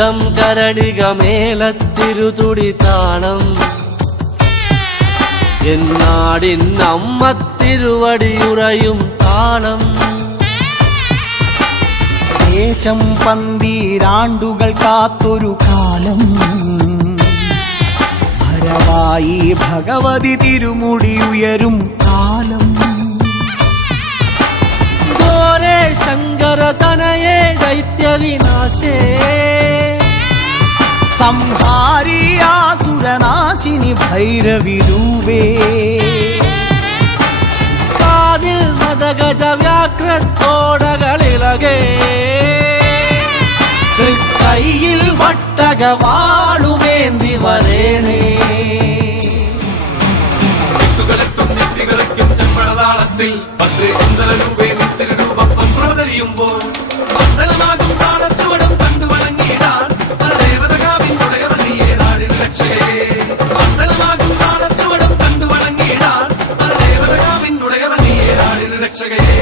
കണ്ടം കരടിക മേളത്തിരുതുടി താളം എന്നാടിൻ അമ്മ തിരുവടിയുറയും താളം ദേശം പന്തീരാണ്ടുകൾ കാത്തൊരു കാലം ഭരവായി ഭഗവതി തിരുമുടി ഉയരും കാലം ഗോരേ ശങ്കര തനയേ ദൈത്യവിനാശേ സംഹാരി ആസുരനാശിനി ഭൈരവിരൂപേ കാതിൽ മദഗജ വ്യാഘ്രത്തോടകളിളകേ കൈയിൽ വട്ടകവാളുവേന്തി വരേണേ ചെമ്പഴതാളത്തിൽ ഭദ്രേ സുന്ദര രൂപേ നിത്യരൂപം പ്രവതരിയുമ്പോൾ മണ്ഡലമാകും താളച്ചുവടും കണ്ടു വണങ്ങിയിടാൻ പരദേവതകാവിൻ ഉടയവനിയെ നാടിൻ രക്ഷകയെ മണ്ഡലമാകും താളച്ചുവടും കണ്ടു വണങ്ങിയിടാൻ പരദേവതകാവിൻ ഉടയവനിയെ നാടിൻ രക്ഷകയെ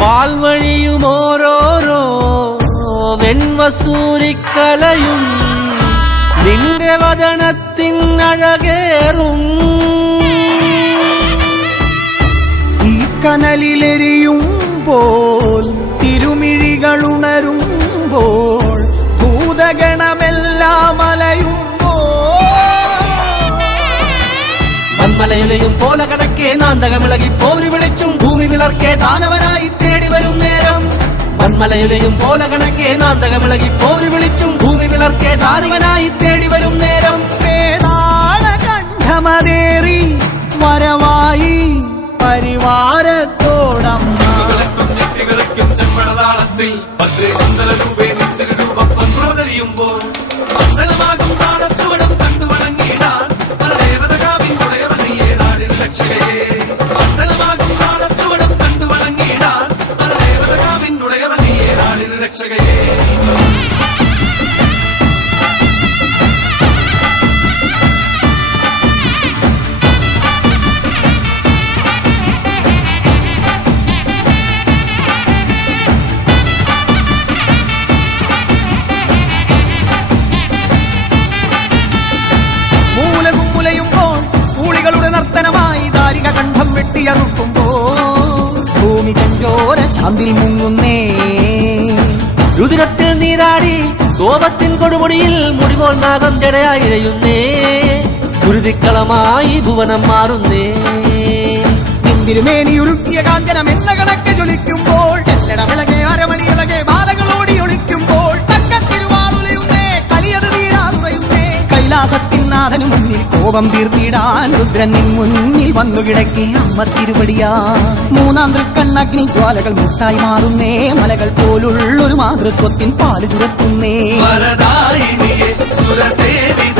പാൽവഴിയും ഓരോരോ വെൺവസൂരിക്കലയും നിന്റെ വദനത്തിനഴകേറും ഈ കനലിലെരിയുമ്പോൾ തിരുമിഴികളുണരുമ്പോൾ ഭൂതഗണമെല്ലാം അലയുമ്പോൾ മന്മലയുലയും പോലെ കടക്കെ നാന്തകമിളകി പോരി വിളിച്ചും ഭൂമി വിളർക്കെ ദാനവനായി തേടി വരും നേരം മന്മലയുലയും പോലെ കണക്കെ നാന്തകമിളകി പോരി വിളിച്ചും ഭൂമി വിളർക്കെ ദാനവനായി തേടി വരും നേരം കണ്ഠമതേറി വരവായി പരിവാരത്തോടമ്മ ചെമ്പഴതാളത്തിൽ ഭദ്രേ സുന്ദര രൂപേ നിത്യരൂപം പ്രവതരിയുമ്പോൾ മണ്ഡലമാകും താളച്ചുവടും കണ്ടു വണങ്ങിയിടാൻ പരദേവതകാവിൻ ഉടയവനിയെ നാടിൻ രക്ഷകയെ മണ്ഡലമാകും താളച്ചുവടും കണ്ടു വണങ്ങിയിടാൻ പരദേവതകാവിൻ ഉടയവനിയെ നാടിൻ രക്ഷകയെ ഭൂമി ചഞ്ചോര ചാന്തിൽ മുങ്ങുന്നേ രുതിരത്തിൽ നീരാടി കോപത്തിൻ കൊടുമുടിയിൽ മുടിപോൽ നാഗം ജടയായി ഇഴയുന്നേ ഗുരുതിക്കളമായി ഭുവനം മാറുന്നേ നിന്തിരുമേനി ഉരുക്കിയ കാഞ്ചനം എന്ന കണക്ക് ജ്വലിക്കുമ്പോൾ ചെല്ലട വിളകെ അരമണി ഇളകെ ബാധകളോടി ഒളിക്കുമ്പോൾ തങ്കത്തിരുവാളുലയുന്നേ കലിയത് തീരാതുറയുന്നേ കൈലാസത്തിൻ നാഥനു മുന്നിൽ കോപം തീർത്തിടാൻ രുദ്രൻ മുന്നിൽ വന്നു കിടക്കി അമ്മ തിരുവടിയാ മൂന്നാം തൃക്കണ്ണഗ്നി ജ്വാലകൾ മുട്ടായി മാറുന്നേ മലകൾ പോലുള്ളൊരു മാതൃത്വത്തിൻ പാല് ചുരത്തുന്നേ സുരസേവിത